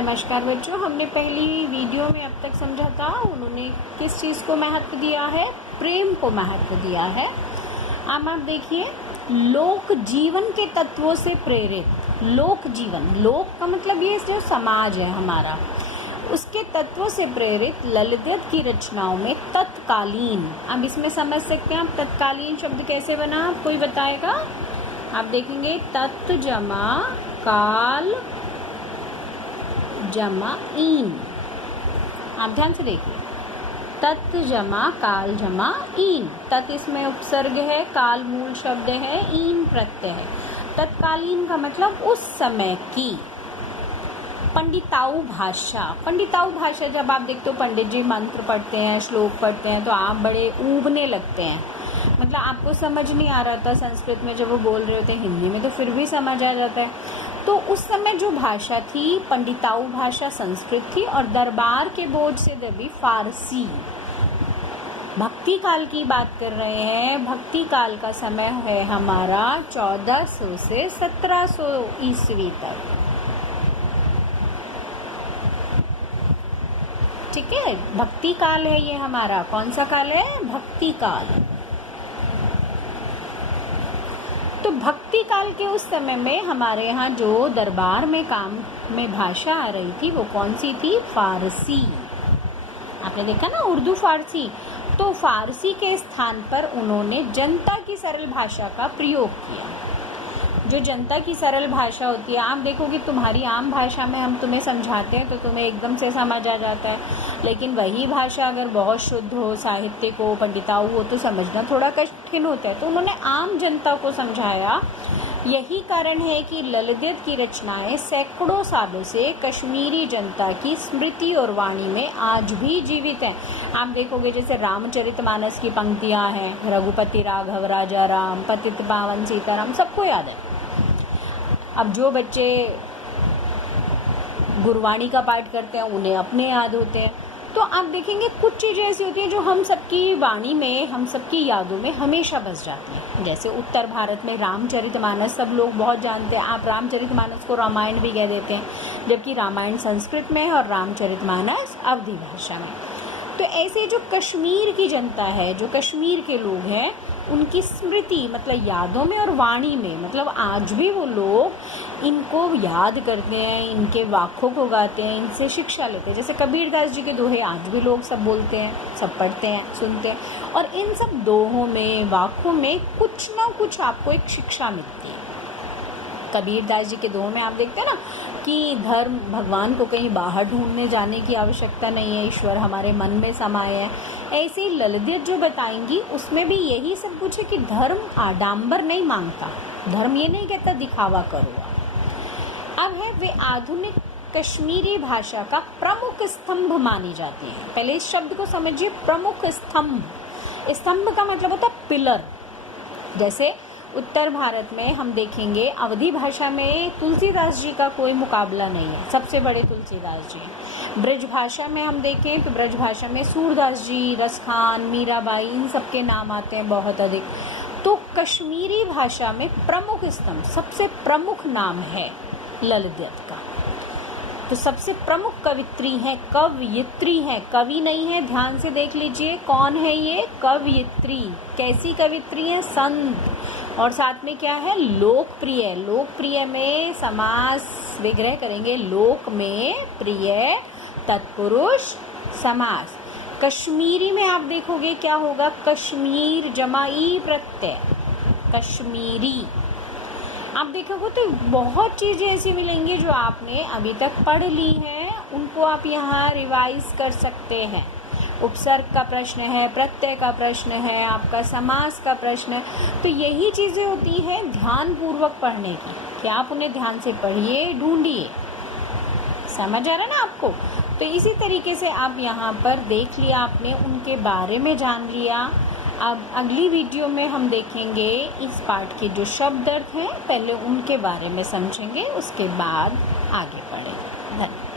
नमस्कार बच्चों, हमने पहली वीडियो में अब तक समझा था उन्होंने किस चीज़ को महत्व दिया है, प्रेम को महत्व दिया है। अब आप देखिए, लोक जीवन के तत्वों से प्रेरित, लोक जीवन, लोक का मतलब ये जो समाज है हमारा, उसके तत्वों से प्रेरित ललित की रचनाओं में तत्कालीन, अब इसमें समझ सकते हैं आप तत्कालीन शब्द कैसे बना, आप कोई बताएगा? आप देखेंगे तत् जमा काल जमा ईन, आप ध्यान से देखिए, तत् जमा काल जमा ईन, तत् इसमें उपसर्ग है, काल मूल शब्द है, ईन प्रत्यय है। तत्कालीन का मतलब उस समय की। पंडिताऊ भाषा, पंडिताऊ भाषा जब आप देखते हो पंडित जी मंत्र पढ़ते हैं, श्लोक पढ़ते हैं तो आप बड़े ऊबने लगते हैं, मतलब आपको समझ नहीं आ रहा था संस्कृत में जब वो बोल रहे होते हैं, हिंदी में तो फिर भी समझ आ जाता है। तो उस समय जो भाषा थी पंडिताऊ भाषा संस्कृत थी और दरबार के बोझ से दबी फारसी। भक्ति काल की बात कर रहे हैं, भक्ति काल का समय है हमारा 1400 से 1700 ईस्वी तक, ठीक है। भक्ति काल है ये हमारा, कौन सा काल है? भक्ति काल। तो भक्ति काल के उस समय में हमारे यहाँ जो दरबार में काम में भाषा आ रही थी वो कौन सी थी? फारसी। आपने देखा ना, उर्दू फारसी। तो फारसी के स्थान पर उन्होंने जनता की सरल भाषा का प्रयोग किया। जो जनता की सरल भाषा होती है, आप देखोगे तुम्हारी आम भाषा में हम तुम्हें समझाते हैं तो तुम्हें एकदम से समझ आ जाता है, लेकिन वही भाषा अगर बहुत शुद्ध हो, साहित्यिक हो, पंडिताऊ हो तो समझना थोड़ा कठिन होता है। तो उन्होंने आम जनता को समझाया। यही कारण है कि ललित की रचनाएं सैकड़ों सालों से कश्मीरी जनता की स्मृति और वाणी में आज भी जीवित हैं। आप देखोगे जैसे रामचरितमानस की पंक्तियां हैं, रघुपति राघव राजा राम, पतित पावन सीताराम, सबको याद है। अब जो बच्चे गुरबाणी का पाठ करते हैं उन्हें अपने याद होते हैं। तो आप देखेंगे कुछ चीज़ें ऐसी होती हैं जो हम सबकी वाणी में, हम सबकी यादों में हमेशा बस जाती हैं। जैसे उत्तर भारत में रामचरितमानस सब लोग बहुत जानते हैं, आप रामचरितमानस को रामायण भी कह देते हैं, जबकि रामायण संस्कृत में है और रामचरितमानस अवधी भाषा में। तो ऐसे जो कश्मीर की जनता है, जो कश्मीर के लोग हैं, उनकी स्मृति मतलब यादों में और वाणी में, मतलब आज भी वो लोग इनको याद करते हैं, इनके वाक्यों को गाते हैं, इनसे शिक्षा लेते हैं। जैसे कबीरदास जी के दोहे आज भी लोग सब बोलते हैं, सब पढ़ते हैं, सुनते हैं, और इन सब दोहों में, वाक्यों में कुछ ना कुछ आपको एक शिक्षा मिलती है। कबीरदास जी के दोहों में आप देखते हैं ना कि धर्म, भगवान को कहीं बाहर ढूंढने जाने की आवश्यकता नहीं है, ईश्वर हमारे मन में समाये है। ऐसे ही ललित जो बताएंगी उसमें भी यही सब कुछ है कि धर्म आडंबर नहीं मांगता, धर्म ये नहीं कहता दिखावा करो। अब है वे आधुनिक कश्मीरी भाषा का प्रमुख स्तंभ मानी जाती है। पहले इस शब्द को समझिए, प्रमुख स्तंभ। स्तंभ का मतलब होता है पिलर। जैसे उत्तर भारत में हम देखेंगे अवधी भाषा में तुलसीदास जी का कोई मुकाबला नहीं है, सबसे बड़े तुलसीदास जी हैं। ब्रज भाषा में हम देखें तो ब्रज भाषा में सूरदास जी, रसखान, मीराबाई, इन सबके नाम आते हैं बहुत अधिक। तो कश्मीरी भाषा में प्रमुख स्तंभ, सबसे प्रमुख नाम है ललित का। तो सबसे प्रमुख कवित्री हैं, कवयित्री हैं, कवि नहीं है, ध्यान से देख लीजिए कौन है ये? कवयित्री। कैसी कवित्री है? संत। और साथ में क्या है? लोकप्रिय। लोकप्रिय में समास विग्रह करेंगे, लोक में प्रिय तत्पुरुष समास। कश्मीरी में आप देखोगे क्या होगा? कश्मीर जमा ई प्रत्यय, कश्मीरी। आप देखोगे तो बहुत चीज़ें ऐसी मिलेंगी जो आपने अभी तक पढ़ ली हैं, उनको आप यहाँ रिवाइज कर सकते हैं। उपसर्ग का प्रश्न है, प्रत्यय का प्रश्न है, आपका समास का प्रश्न है। तो यही चीज़ें होती हैं ध्यान पूर्वक पढ़ने की, कि आप उन्हें ध्यान से पढ़िए, ढूंढिए। समझ आ रहा है ना आपको? तो इसी तरीके से आप यहाँ पर देख लिया, आपने उनके बारे में जान लिया। अब अगली वीडियो में हम देखेंगे इस पाठ के जो शब्द अर्थ हैं, पहले उनके बारे में समझेंगे, उसके बाद आगे बढ़ेंगे। धन्यवाद।